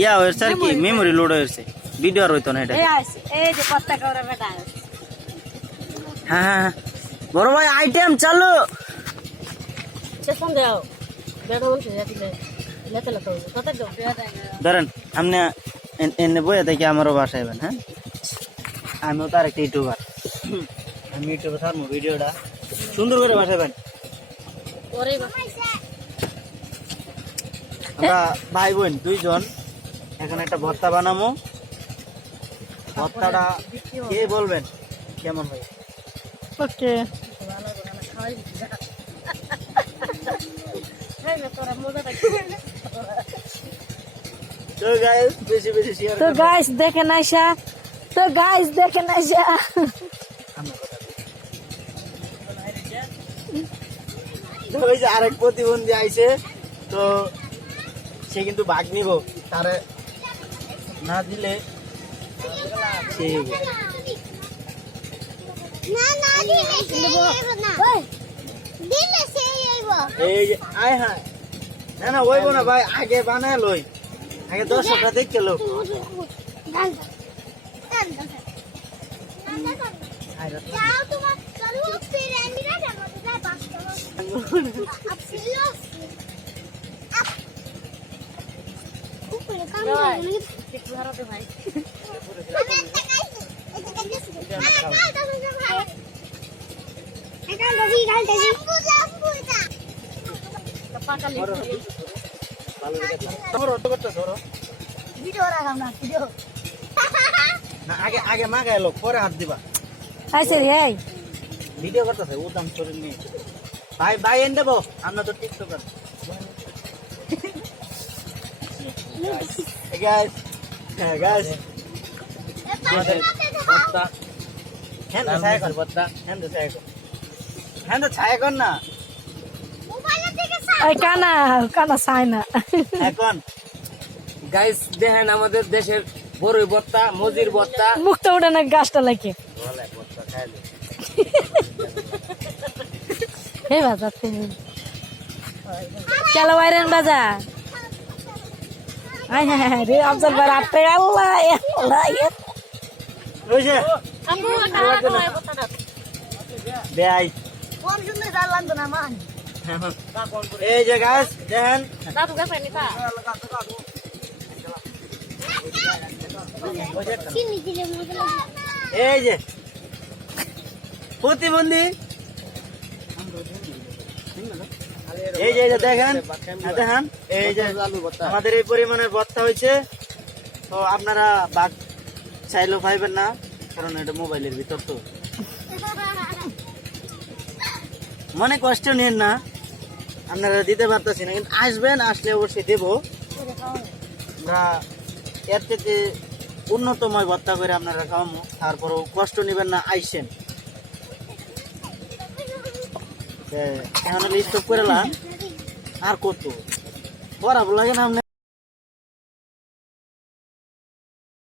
ইয়া হয়েছে আর কি memory load হয়েছে ভিডিও আর হইতো না এটা হ্যাঁ হ্যাঁ বড় ভাই আইটেম চালু ধরেন আপনি এনে বইয়া থেকে আমারও বাসাইবেন হ্যাঁ আমিও তো আরেকটা ইউটিউবার আমি ইউটিউবে থাকবো ভিডিওটা সুন্দর করে বাসাইবেন আমরা ভাই বোন দুইজন এখানে একটা ভর্তা বানাবো ভর্তাটা কে বলবেন কেমন হয় ওকে তো গাইস বেশি বেশি শেয়ার তো গাইস দেখেন আইসা ওই যে আরেক প্রতিবন্ধী আইছে তো সে কিন্তু ভাগ নিব তারে না দিলে সে এই যে আয় হ্যাঁ না না ওইব না ভাই আগে বানায় লই আগে 10টা দেখে লোক আগে আগে মাগায় লোক পরে হাত দিবা ভিডিও করতেছে ও দাম শরীর নিয়ে ভাই ভাই এনে দেবো আমরা তো টিকটকার guys guys বত্তা হ্যাঁ ছায়া কর বত্তা হ্যাঁ ছায়া কর না কানা চায় না এখন গাইস দেখেন আমাদের দেশের বড়ই ভর্তা মজির ভর্তা মুখটা উঠে না গাছটা লাগে হে বাজা চলো বাইরেন বাজা আয় হ্যাঁ রে আফজল ভাই আপে আল্লাহ ওই যে বেআই এই যে গাছ দেখেন এই যে প্রতিবন্ধী এই যে দেখেন দেখেন এই যে আমাদের এই পরিমাণের ভর্তা হয়েছে তো আপনারা বাঘ চাইলেও পাইবেন না কারণ এটা মোবাইলের ভিতর তো মনে কষ্ট নেন না আপনারা দিতে পারতেছি না কিন্তু আসবেন আসলে অবশ্যই দেবো আমরা এর থেকে উন্নতময় ভর্তা করে আপনারা খাওয়াবো তারপরও কষ্ট নেবেন না আইসেন এখন স্টপ করে আর কত পড়াবো লাগে না